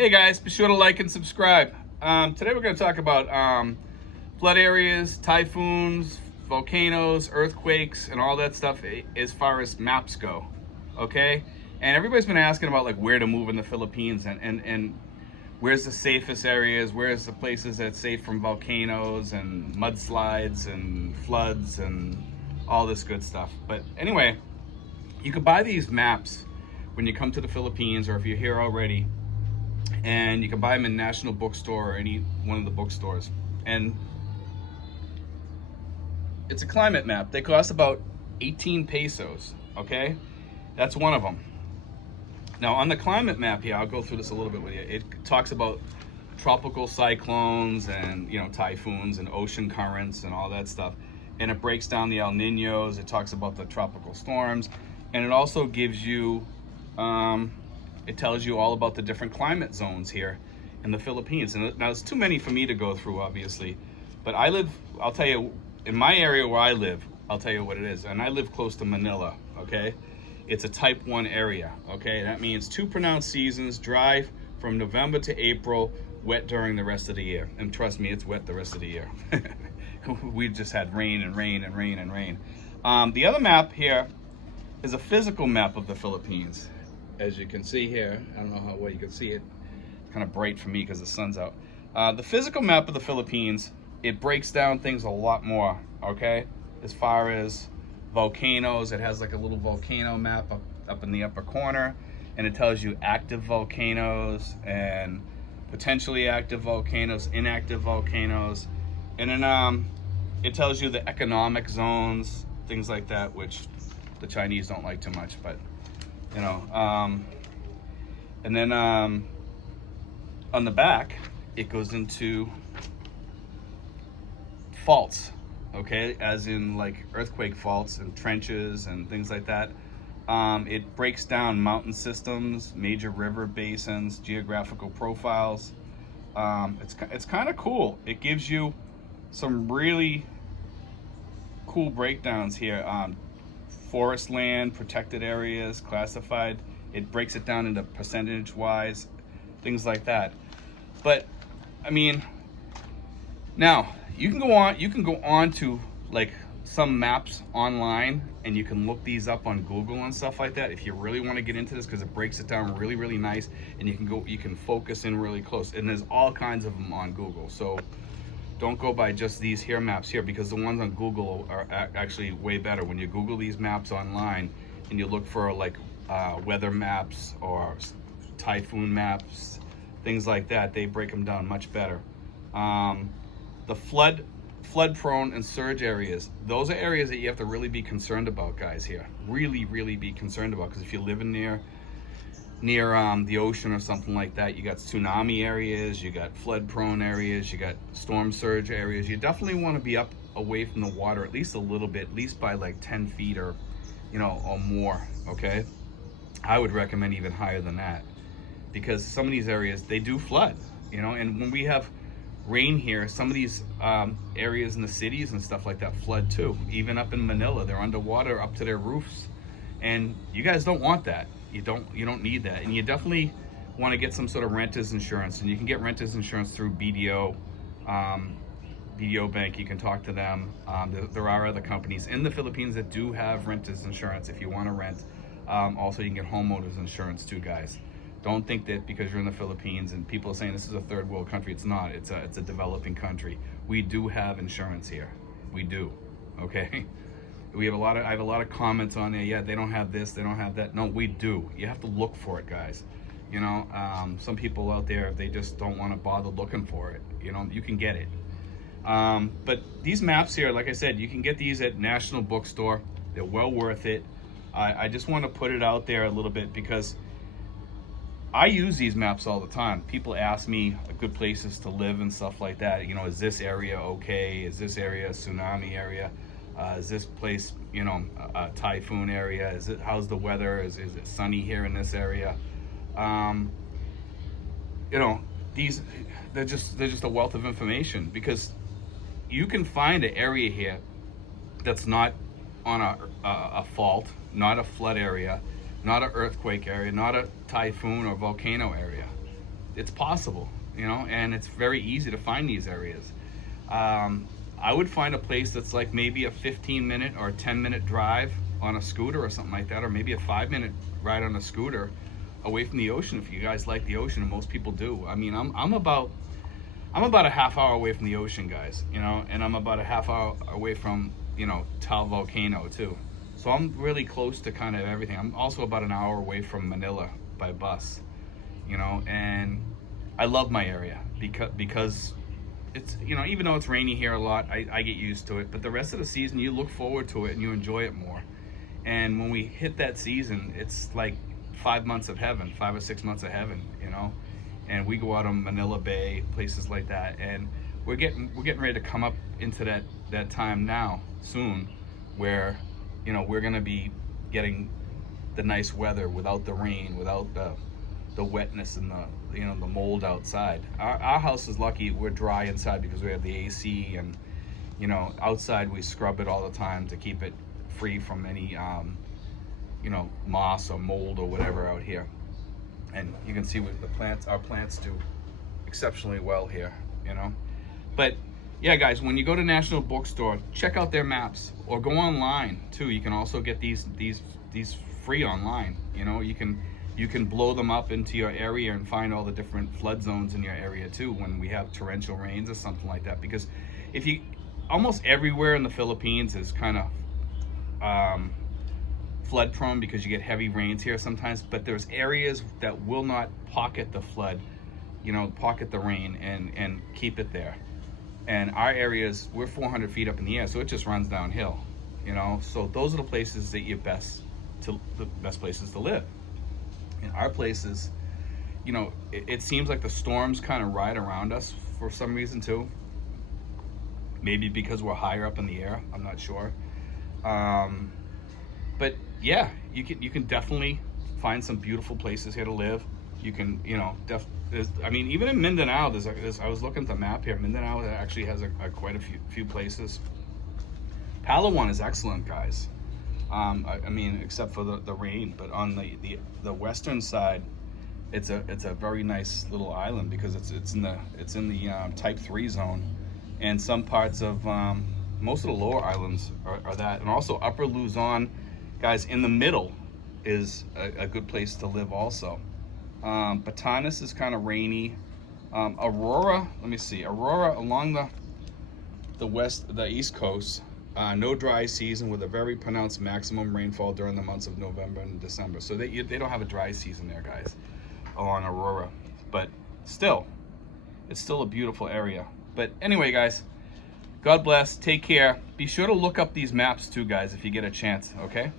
Hey guys, be sure to like and subscribe. Today we're going to talk about flood areas, typhoons, volcanoes, earthquakes, and all that stuff as far as maps go. Okay? And everybody's been asking about like where to move in the Philippines and where's the safest areas, where's the places that's safe from volcanoes and mudslides and floods and all this good stuff. But anyway, you can buy these maps when you come to the Philippines, or if you're here already, and you can buy them in National Bookstore or any one of the bookstores. And it's a climate map. They cost about 18 pesos, okay? That's one of them. Now on the climate map here, I'll go through this a little bit with you. It talks about tropical cyclones and typhoons and ocean currents and all that stuff. And it breaks down the El Niños. It talks about the tropical storms. And it also gives you it tells you all about the different climate zones here in the Philippines. And now it's too many for me to go through, obviously, but I'll tell you, in my area where I live, I'll tell you what it is. And I live close to Manila, okay? It's a type 1 area, okay? That means 2 pronounced seasons, dry from November to April, wet during the rest of the year. And trust me, it's wet the rest of the year. We've just had rain and rain and rain and rain. The other map here is a physical map of the Philippines. As you can see here, I don't know how well you can see it. It's kind of bright for me because the sun's out. The physical map of the Philippines, it breaks down things a lot more, okay? As far as volcanoes, it has like a little volcano map up in the upper corner, and it tells you active volcanoes and potentially active volcanoes, inactive volcanoes, and then it tells you the economic zones, things like that, which the Chinese don't like too much, but and then on the back it goes into faults, okay, as in like earthquake faults and trenches and things like that. It breaks down mountain systems, major river basins, geographical profiles. It's kind of cool. It gives you some really cool breakdowns here. Forest land, protected areas, classified. It breaks it down into percentage wise, things like that. But I mean, now you can go on to like some maps online, and you can look these up on Google and stuff like that if you really want to get into this, because it breaks it down really nice, and you can focus in really close, and there's all kinds of them on Google. So don't go by just these here maps here, because the ones on Google are actually way better. When you Google these maps online and you look for like weather maps or typhoon maps, things like that, they break them down much better. The flood prone and surge areas, those are areas that you have to really be concerned about, guys, here. Really be concerned about, because if you're living near the ocean or something like that, you got tsunami areas, you got flood prone areas, you got storm surge areas. You definitely want to be up away from the water at least a little bit, at least by like 10 feet or or more, okay? I would recommend even higher than that, because some of these areas, they do flood, and when we have rain here, some of these areas in the cities and stuff like that flood too. Even up in Manila, they're underwater up to their roofs, and you guys don't want that. You don't need that, and you definitely want to get some sort of renter's insurance. And you can get renter's insurance through BDO Bank. You can talk to them. There are other companies in the Philippines that do have renter's insurance if you want to rent. Also, you can get homeowners insurance too, guys. Don't think that because you're in the Philippines and people are saying this is a third world country. It's not. It's a developing country. We do have insurance here. We do. Okay. I have a lot of comments on there. Yeah, they don't have this, they don't have that. No, we do. You have to look for it, guys. Some people out there, they just don't want to bother looking for it. You can get it. But these maps here, like I said, you can get these at National Bookstore. They're well worth it. I just want to put it out there a little bit, because I use these maps all the time. People ask me good places to live and stuff like that. Is this area okay? Is this area a tsunami area? Is this place, a typhoon area? How's the weather? Is it sunny here in this area? These, they're just a wealth of information, because you can find an area here that's not on a fault, not a flood area, not an earthquake area, not a typhoon or volcano area. it's possible, you know, and it's very easy to find these areas. I would find a place that's like maybe a 15-minute or a 10-minute drive on a scooter or something like that, or maybe a 5-minute ride on a scooter away from the ocean if you guys like the ocean, and most people do. I mean, I'm about a half hour away from the ocean, guys, you know, and I'm about a half hour away from, you know, Tal Volcano too. So I'm really close to kind of everything. I'm also about an hour away from Manila by bus, you know, and I love my area because it's, you know, even though it's rainy here a lot, I get used to it, but the rest of the season you look forward to it and you enjoy it more. And when we hit that season, it's like 5 months of heaven, 5 or 6 months of heaven, you know. And we go out on Manila Bay, places like that, and we're getting ready to come up into that time now soon, where, you know, we're gonna be getting the nice weather without the rain, without the wetness and the, you know, the mold outside. Our house is lucky we're dry inside because we have the AC, and, you know, outside we scrub it all the time to keep it free from any you know, moss or mold or whatever out here. And you can see what our plants do exceptionally well here, you know. But yeah, guys, when you go to National Bookstore, check out their maps, or go online too. You can also get these free online. You know, you can blow them up into your area and find all the different flood zones in your area too when we have torrential rains or something like that. Because if you, almost everywhere in the Philippines is kind of flood prone because you get heavy rains here sometimes, but there's areas that will not pocket the flood, you know, pocket the rain and keep it there. And our areas, we're 400 feet up in the air, so it just runs downhill, you know. So those are the places that the best places to live. In our places, you know, it seems like the storms kind of ride around us for some reason too. Maybe because we're higher up in the air, I'm not sure. But yeah, you can definitely find some beautiful places here to live. You can, you know, I mean, even in Mindanao, I was looking at the map here. Mindanao actually has quite a few places. Palawan is excellent, guys. I mean, except for the rain, but on the western side, it's a very nice little island because it's in the Type 3 zone, and some parts of most of the lower islands are that, and also Upper Luzon. Guys, in the middle is a good place to live also. Batanes is kind of rainy. Aurora, let me see. Aurora along the east coast, no dry season with a very pronounced maximum rainfall during the months of November and December. So they don't have a dry season there, guys, along Aurora. But still, it's still a beautiful area. But anyway, guys, God bless. Take care. Be sure to look up these maps too, guys, if you get a chance, okay?